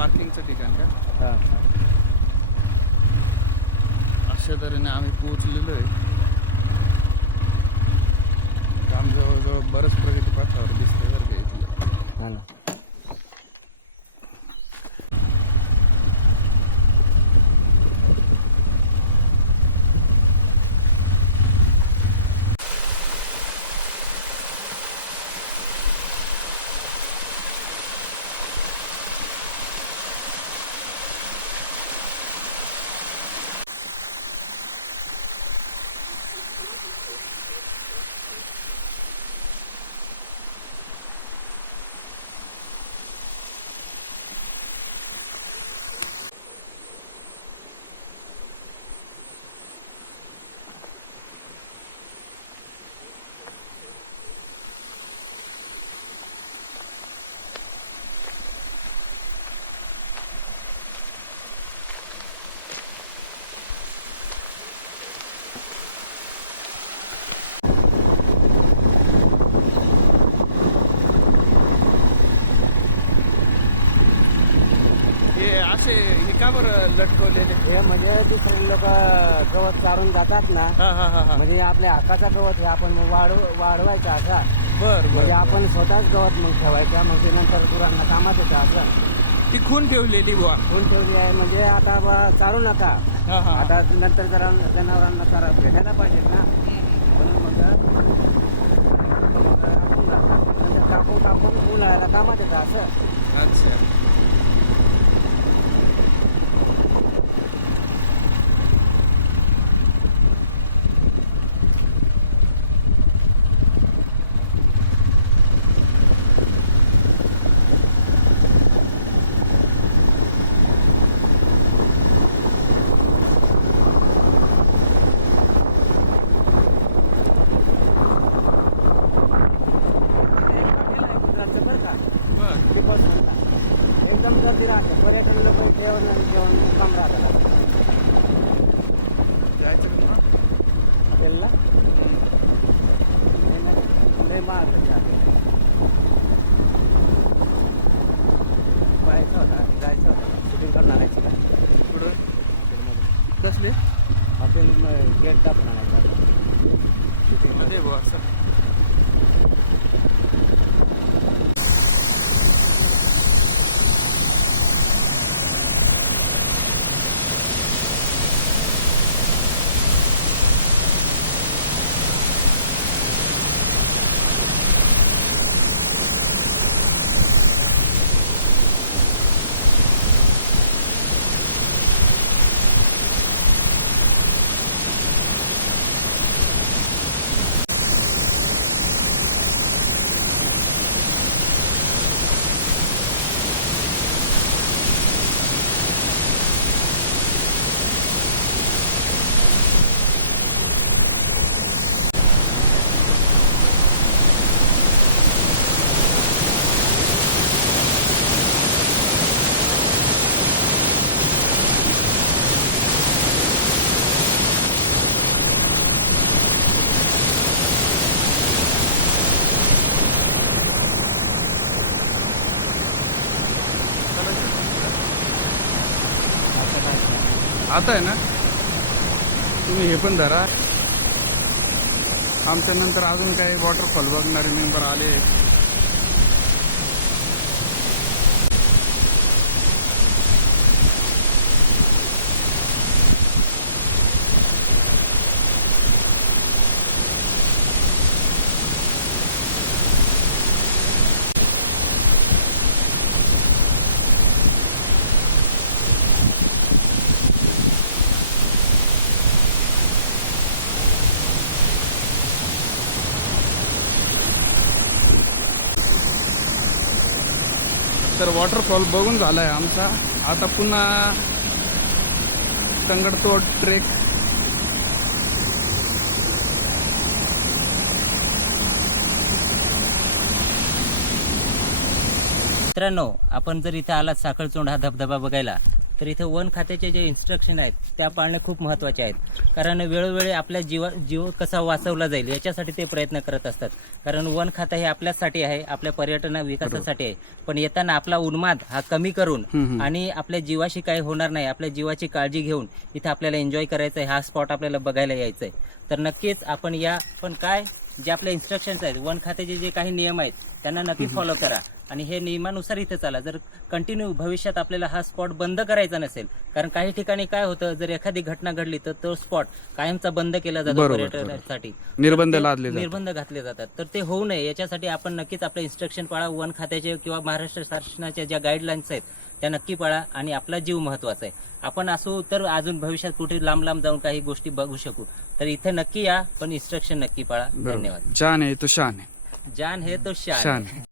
पार्किंगचं ठिकाण का? हां अशा तऱ्हेने आम्ही पोहोचलेलो आहे. काम जवळजवळ बरंच प्रगती पथावर दिसतंय बरं का इथलं. हां ना. हे का बरं लटकवलेले? हे म्हणजे दुसरे लोक गवत चारून जातात ना, हा हा हा हा. म्हणजे आपल्या हक्काचा गवत हे आपण वाढवायचा असा. बर म्हणजे बर. आपण स्वतःच गवत मग ठेवायचा, मग ते नंतर गुरांना कामात येतं असं. ती खून ठेवलेली बुवा. कोण ठेवली आहे म्हणजे आता चारू नका, हा हा. आता नंतर जरा जनावरांना चारा भेटायला पाहिजेत ना, म्हणून मग आपण नंतर कापून कापून उन्हाळ्याला कामात येतं असं. अच्छा. बरं का, बर. ते पण एकदम गर्दी राहते. पर्यटन लोक जेवण मुक्काम राहतात जायचं का मग? हॉटेलला. लय महाग जायचं होता शूटिंग करणार आहे का पुढं हॉटेलमध्ये. कसले? हॉटेल गेट टाकणार आहे मध्ये बुवा असं. आता आहे ना, तुम्ही हे पण धरा. आमच्या नंतर अजून काही वॉटरफॉल बघणारे मेंबर आले. तर वॉटरफॉल बघून झालाय आमचा. आता पुन्हा तंगडतोड ट्रेक. मित्रांनो, आपण जर इथे आलात साखळचोंड हा धबधबा बघायला, तर इथे वन खात्याचे जे इन्स्ट्रक्शन आहेत त्या पाळणे खूप महत्त्वाचे आहेत. कारण वेळोवेळी आपल्या जीव कसा वाचवला जाईल याच्यासाठी ते प्रयत्न करत असतात. कारण वन खातं हे आपल्यासाठी आहे, आपल्या पर्यटन विकासासाठी आहे. पण येताना आपला उन्माद हा कमी करून आणि आपल्या जीवाशी काही होणार नाही, आपल्या जीवाची काळजी घेऊन इथे आपल्याला एन्जॉय करायचं आहे, हा स्पॉट आपल्याला बघायला यायचं आहे. तर नक्कीच आपण या, पण काय जे आपले इन्स्ट्रक्शन्स आहेत, वन खात्याचे जे काही नियम आहेत त्यांना नक्कीच फॉलो करा आणि हे नियमानुसार इथे चाला. जर कंटिन्यू भविष्यात आपल्याला हा स्पॉट बंद करायचा नसेल, कारण काही ठिकाणी काय होतं, जर एखादी घटना घडली तर तो स्पॉट कायमचा बंद केला जातो पर्यटनासाठी, निर्बंध घातले जातात. तर ते होऊ नये याच्यासाठी आपण नक्कीच आपले इन्स्ट्रक्शन पाळा. वन खात्याचे किंवा महाराष्ट्र शासनाच्या ज्या गाईडलाईन्स आहेत त्या नक्की पाळा आणि आपला जीव महत्वाचा आहे. आपण असू तर अजून भविष्यात कुठे लांब लांब जाऊन काही गोष्टी बघू शकू. तर इथे नक्की या, पण इन्स्ट्रक्शन नक्की पाळा. धन्यवाद. जान है तो शान है. जान है तो शान है.